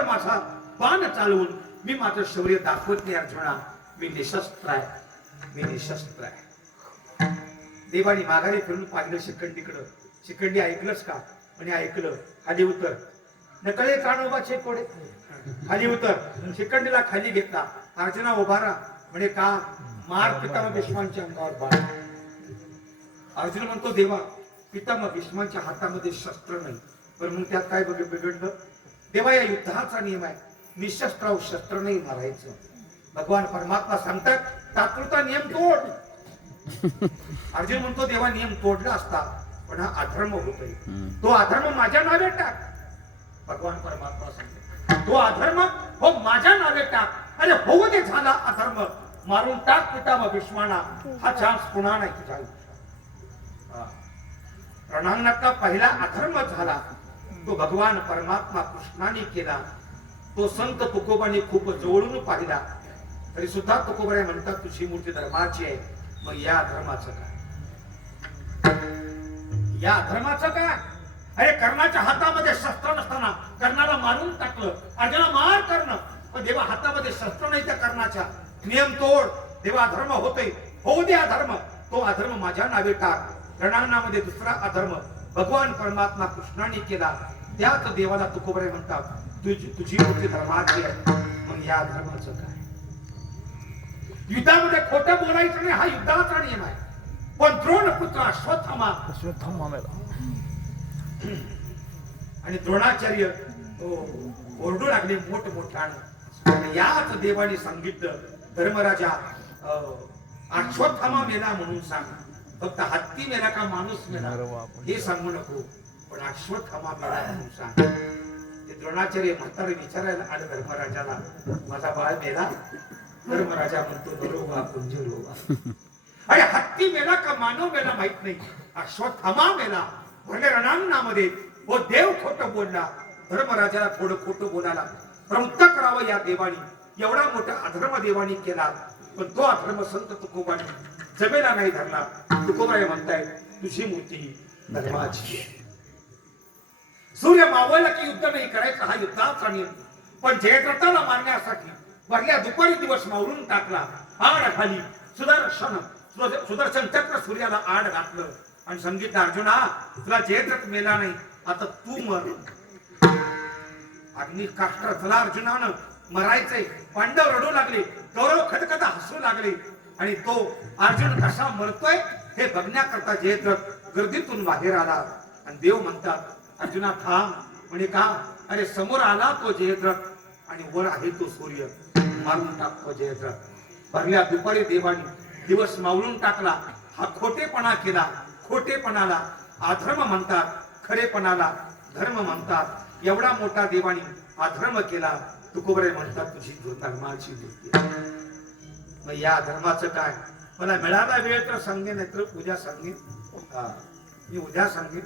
तुझ्यावर माझा बाण चालवून मी माझं शौर्य दाखवत नाही अर्जुना. मी निशस्त्र आहे, मी निशस्त्र आहे. देवानी माघारी फिरून पाहिलं शिखंडीकडं. शिखंडी ऐकलंच का? म्हणे ऐकलं. खाली उतर. नकळे कानोबाचे कोडे. खाली उतर. शिखंडीला खाली घेतला. अर्जुना उभा राहा. म्हणे का? मार पितामह भीष्मांच्या अंगावर बाण. अर्जुन म्हणतो देवा पितामह भीष्मांच्या हातामध्ये शस्त्र नाही. पण मग त्यात काय बिघडलं? देवा या युद्धाचा नियम आहे, निशस्त्राव शस्त्र नाही मारायचं. भगवान परमात्मा सांगतात तात्पुरता नियम तोड. अर्जुन म्हणतो देवा नियम तोडला असता पण हा अधर्म होतोय, तो अधर्म माझ्या नावे टाक. भगवान परमात्मा सांगतात तो अधर्म हो माझ्या नावे टाक. अरे होऊ दे झाला अधर्म, मारून टाक पितामह भीष्माना. हा चान्स पुन्हा नाही तुझ्या आयुष्यात. रणांगणातला पहिला अधर्म झाला तो भगवान परमात्मा कृष्णाने केला. तो संत तुकोबाने खूप जवळून पाहिला. तरी सुद्धा तुकोबाई म्हणतात तुझी मूर्ती धर्माची आहे. मग या धर्माचं काय? या धर्माचं काय? अरे कर्णाच्या हातामध्ये शस्त्र नसताना कर्णाला मारून टाकलं. अर्जुना मार करणं, पण देवा हातामध्ये शस्त्र नाही त्या कर्णाच्या. नियम तोड. देवा अधर्म होतोय, होऊ दे अधर्म. तो अधर्म माझ्या नावे टाक. रणांगणामध्ये दुसरा अधर्म भगवान परमात्मा कृष्णाने केला. त्याच देवाला तुकोबाई म्हणतात तुझी मूर्ती धर्माची आहे. मग या धर्माचं काय? युद्धामध्ये खोटं बोलायचं नाही, हा युद्धाचा नियम आहे. पण द्रोणपुत्र अश्वत्थामा आणि द्रोणाचार्य ओरडू लागले मोठमोठ्यानं. याच देवाने सांगितलं धर्मराजा अश्वत्थामा मेला म्हणून सांग. फक्त हत्ती मेला का माणूस मेला हे सांगू नको, पण अश्वत्थामा मेला म्हणून सांग. ते द्रोणाचार्य म्हातारे विचारायला आले धर्मराजाला माझा बाळ मेला. धर्मराजा म्हणतो नरोवा कुंजरोवा. अरे हत्ती मेला का मानव मेला माहित नाही, अश्वत्थामा मेला. म्हणजे रणांगणामध्ये वो देव खोटं बोलला. धर्मराजाला थोडं खोटं बोलायला प्रवृत्त करावं या देवानी. एवढा मोठा अधर्म देवानी केला, पण तो अधर्म संत तुकोबानी जमेला नाही धरला. तुकोबाई म्हणताय तुझी मूर्ती धर्माची आहे. सूर्य मावळला की युद्ध नाही करायचं, हा युद्धाचा नियम. पण जयद्रथाला मारण्यासाठी वरल्या दुपारी दिवस मावळून टाकला. आड खाली सुदर्शन चक्र सूर्याला आड घातलं आणि सांगितलं अर्जुना तुला जयद्रथ मेला नाही, आता तू मर. अग्नी काष्ट झाला अर्जुनानं, मरायचंय. पांडव रडू लागले, कौरव खदखद हसू लागले. आणि तो अर्जुन कसा मरतोय हे बघण्याकरता जयद्रथ गर्दीतून बाहेर आला. आणि देव म्हणतात अर्जुना थांब. म्हणे का? अरे समोर आला तो जयद्रथ आणि वर आहे तो सूर्य. मारून टाकतो जयद्रथ. भरल्या दुपारी देवानी दिवस मावळून टाकला. हा खोटेपणा केला. खोटेपणाला अधर्म म्हणतात, खरेपणाला धर्म म्हणतात. एवढा मोठा देवानी अधर्म केला. तुकोबाई म्हणतात तुझी धर्माची मूर्ती. मग या धर्माचं काय? मला मिळाला वेळ तर सांगेन, नाहीतर उद्या सांगेन. मी उद्या सांगेन.